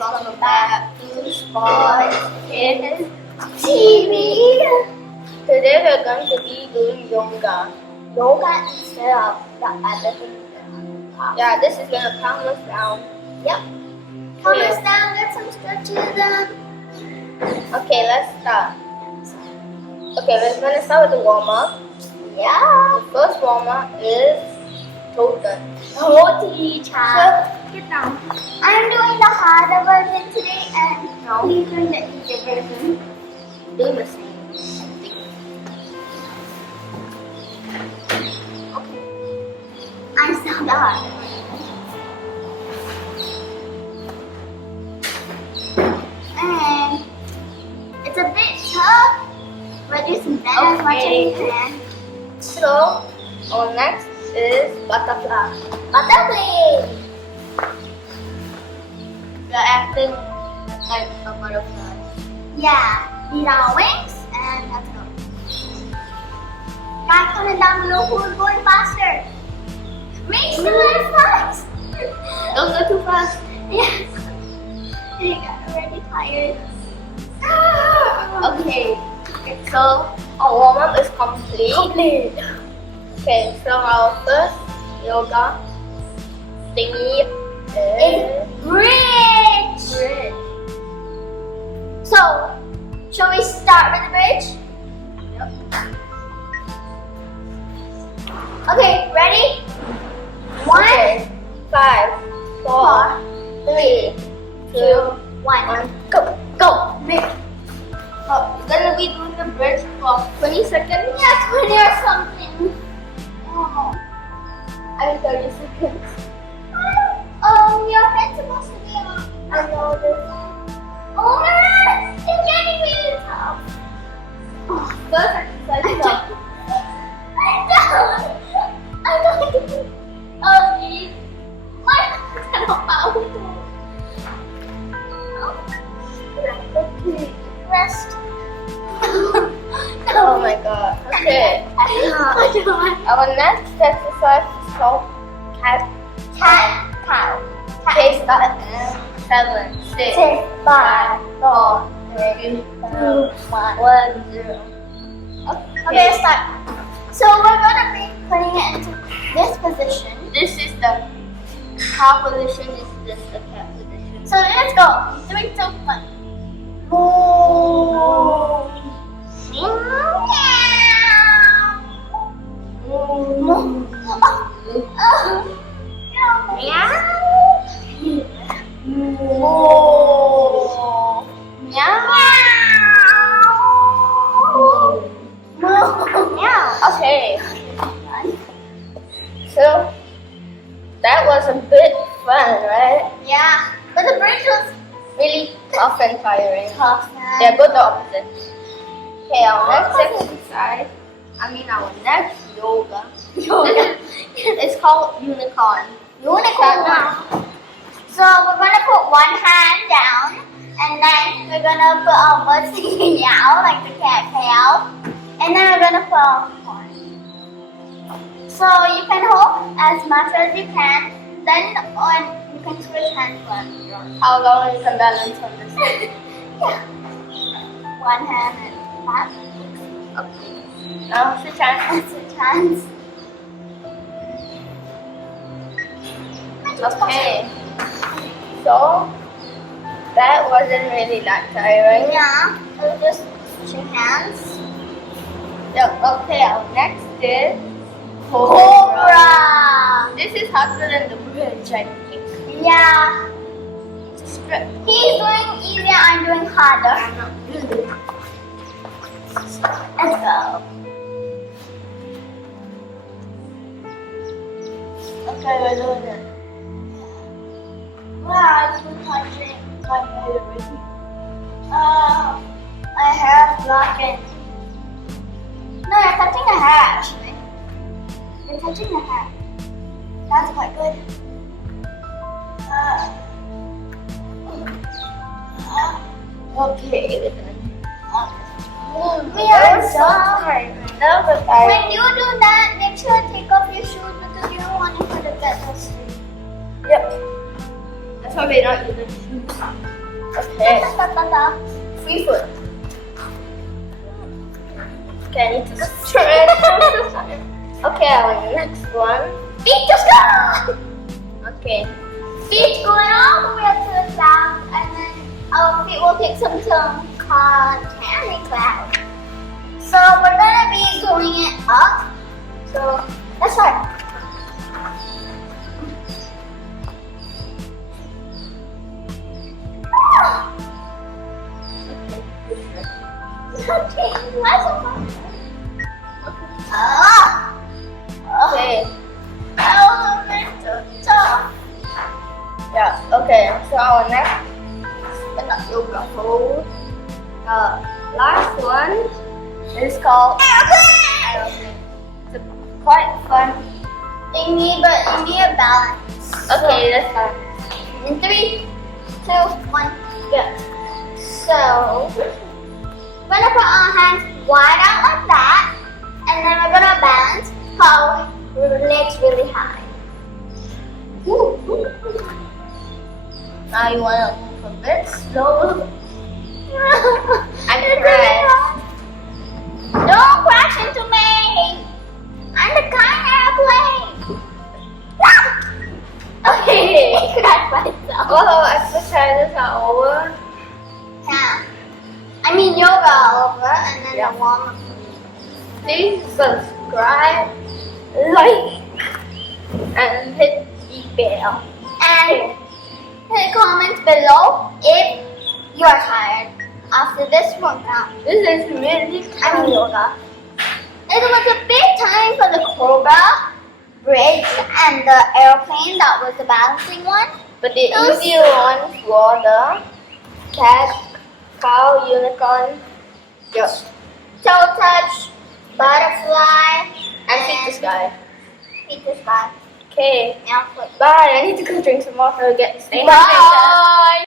welcome back to Sports Kids TV. Today we're going to be doing yoga. Yoga instead of the other thing. Yeah, this is going to calm us down. Yep. Calm us down, get some stretches done. Okay, let's start. Okay, we're going to start with the warm-up. Yeah. The first warm-up is toe turn. Oh, teacher. Get down. I'm doing the harder version today and he's doing the easier version. Do the same. Okay. I'm still the harder version. And it's a bit tough, but you can bend as much as you can. So, our next is butterfly. Butterfly. We're acting like a butterfly. Yeah, these are our wings and let's go. Guys, comment down below who's going faster. Make sure it's fast. Don't go too fast. Yes. I got already tired. Okay, so our warm-up is complete. Okay, so our first yoga thingy is Bridge. So, shall we start with the bridge? Yep. Okay, ready? One, Okay. 5, 4, 3, 2, one. go, go, bridge. Oh, we're gonna be doing the bridge for 20 seconds. Yeah, 20 or something. Oh. I mean 30 seconds. Your head's supposed to be on. I know this. Oh my god, it's getting really tough. Oh, first exercise is up. I don't. Oh, geez. My head's on powerful. Rest. Oh my god. Okay. Our next exercise is called cat cow. Okay, start. 7, 6, 5, 4, 3, 2, 1, 0. Okay, start. So we're gonna be putting it into this position. This is the cow position. This is the cat position. So let's go. 3, 2, 1. Moo. Okay. So that was a bit fun, right? Yeah, but the bridge was Really tough and tiring. tough. They're both the opposites. Okay, our next exercise, our next yoga. It's called unicorn. Unicorn. So we're gonna put one hand down, and then we're gonna put our butt sticking out like the cat tail, and then we're gonna put our horn. So you can hold as much as you can, then you can switch hands for How long you can balance on this? yeah. One hand and that. Okay. Now switch hands. Switch hands. Okay. So that wasn't really that tiring. Yeah, so we're just switching hands. Okay, our next is COBRA. This is harder than the bridge, I think. Yeah. Strip. He's doing easier, I'm doing harder. Let's go. Okay, we're doing it. Wow, you're touching my hair already. My hair is blocking. No, you're touching the hair actually. You're touching the hair. That's quite good. Okay, we're done. We are so tired. That was When tiring. you do that, make sure to take off your shoes because you don't want it to get dusty. Yep. That's why we're not using shoes. Okay. 3 foot. Okay, I need to stretch. Okay, our next one. Feet just go! Okay. Feet going all the way up to the cloud, and then our feet will take some turn called candy cloud. So we're gonna be going it up. So let's start. Okay, why so far? Okay. That was a bit too tough. Yeah, okay. So our next yoga pose. The last one is called AEROPLANE. It's quite fun. You need a balance. Okay, let's start. In 3, 2, 1, go. So we're gonna put our hands wide out like that, and then we're gonna balance our legs really high. Now you want to move a bit slow. I'm crash. Don't crash into me. I'm the kind airplane. Okay, crash myself. All our exercises are over. Yeah. I mean yoga all over, and then Yeah. the warm up. Please subscribe, like, and hit the bell. And comment below if you're tired after this workout. This is really I mean fun. yoga. It was a big time for the COBRA bridge and the airplane that was the balancing one. But the Those- easier ones were the cat, cow, unicorn, Toe touch, butterfly, and feet to sky. feet to sky. Okay, Now foot. bye. I need to go drink some water to get stay hydrated. Bye.